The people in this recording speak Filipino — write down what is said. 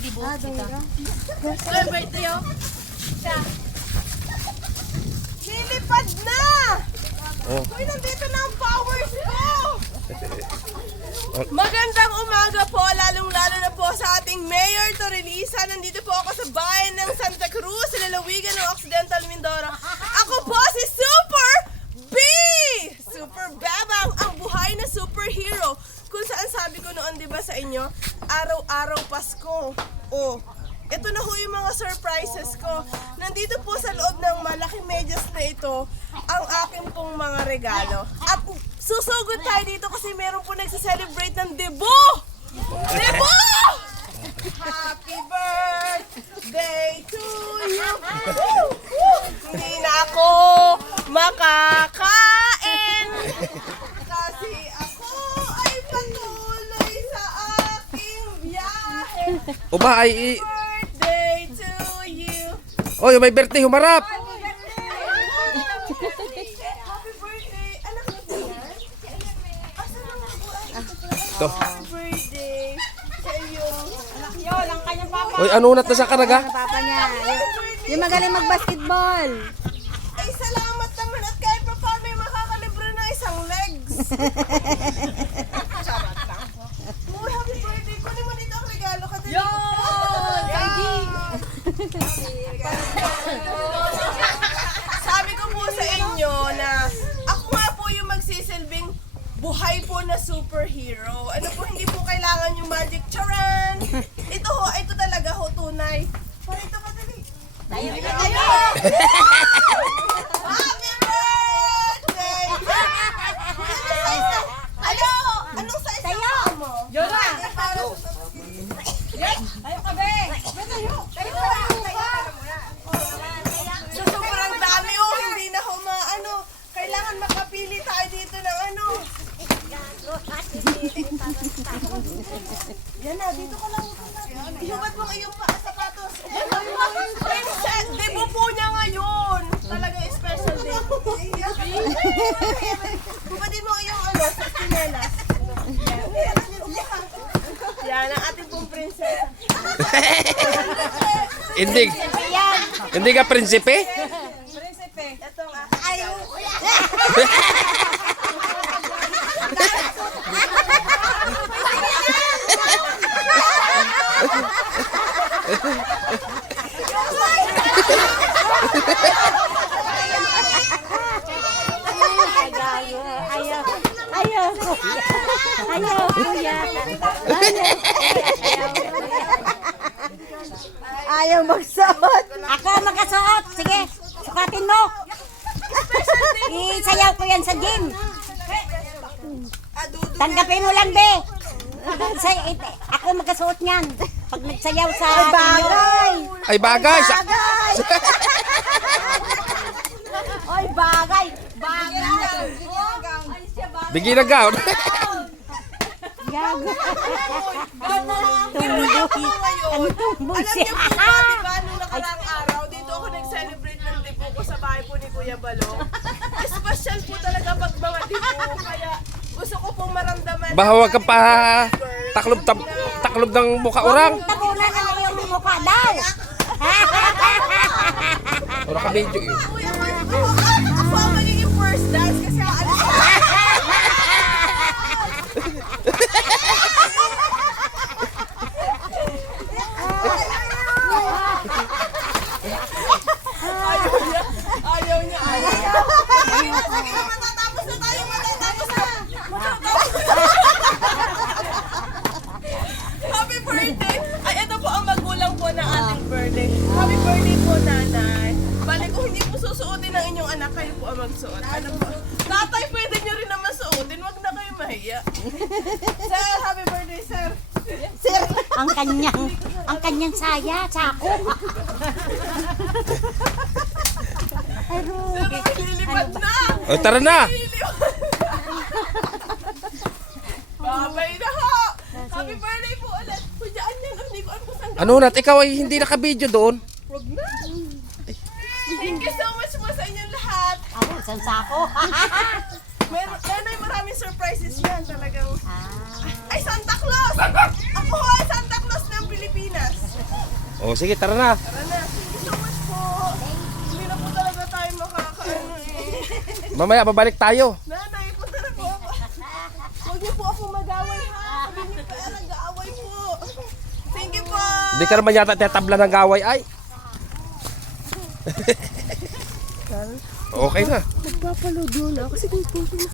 Dibo. Kita. Ay, birthday oh. Siya. Lilipad na! Oh. Uy, nandito na ang powers ko! Magandang umaga po, lalong-lalo na po sa ating Mayor Torrelisa. Nandito po ako sa bayan ng Santa Cruz, sa lalawigan ng Occidental Mindoro. Ako po si Super B! Super Bebang, ang buhay na superhero. Kung saan sabi ko noon, di ba sa inyo, araw-araw Pasko. Oh, ito na ho yung mga surprises ko. Nandito po sa loob ng malaking medyas na ito, ang aking pong mga regalo. At susugod tayo dito kasi meron po nagsa-celebrate ng debo! Debo! Happy birthday to you! Woo! Woo! Hindi na ako makakain kasi ako ay patuloy sa aking biyahe. O ba ay... Birthday to you! Oy, may birthday, humarap! Happy birthday! Anak mo ba yan? Asan naman po ay? Ito. Happy birthday sa iyo. Anak yun, ang kanyang papa. Oy, anunat na sa kanaga? Papa niya. Yung magaling mag-basketball. Ay, salamat naman at kahit pa paano may makakalibre na isang legs. Charot lang. Uy, happy birthday. Kunin mo dito ang regalo ka din. Sabi ko po sa inyo na ako nga po yung magsisilbing buhay po na superhero. Ano po, hindi po kailangan yung magic charan. Ito ho, ito talaga ho, tunay. Parito ka dali. Tayo! Happy birthday! Ano? Anong size na mo? Yola! Tayo ka, be! Tayo ka! So, sobrang dami oh, hindi na ho maano. Kailangan makapili tayo dito ng ano. Yan na, dito ka lang. Ihubad mo iyong sapatos. Princess, debo po niya ngayon. Talagang special day. Hubadin mo iyong ano, sa stinelas. Yan, ang ating pong prinsesa. Hindi. Hindi ka prinsipe? Prinsipe. Ito ang aking. Ayaw. Ayaw, kuya. Ayaw magsuot. Ako magkasuot. Sige, sukatin mo. Isayaw ko yan sa gym. Tanggapin mo lang, be. Ako magkasuot niyan. Pag nagsayaw sa bagay. Ay, bagay! Oy, bagay. Bagay. Bigyan na gown. Gago. Ngayon, tumboy alam siya. niyo po ba, di ba, nung nakaraang araw, dito ako nag-celebrate ng dipo ko sa bahay po ni Kuya Balong. Special po talaga pag mga dipo, kaya gusto ko pong maramdaman. Bahawag ka pa taklob ng mukha orang. Tabunan na lang yung mukha daw. Orang ka video yun. Ako ang magiging first dance kasi alis ko. Ayaw niya. Sige na, matatapos na tayo. Happy birthday! Ay, ito po ang magulang po ng ating birthday. Happy birthday po, nanay. Bali, kung hindi po susuotin ng inyong anak, kayo po ang magsuot. Ano po? Tatay, pwede nyo rin naman suotin. Wag na kayo mahiya. Sir, happy birthday, sir. Sir, ang kanyang saya, sako. Sir, lilipad na. O, tara na! Babay na ho. Happy birthday po ulit. Kudyaan yan. Hindi ko ano saan. Anunat, ikaw ay hindi nakabidyo doon. Wag na. Thank you so much po sa inyong lahat. Ako, isang sako. Maraming surprises yan talagang. Ay, Santa Claus! Ako ho ay Santa Claus ng Pilipinas. O sige, tara na. Tara na. Thank you so much po. Hindi na po talaga tayo makakaano eh. Mamaya babalik tayo. Nanay, punta na po ako. Huwag niyo po ako mag-away ha. Sabi niyo pa, nag-aaway po. Thank you po. Hindi ka naman yata tatabla ng gaway ay. Okay na. Magpapaload muna kasi kung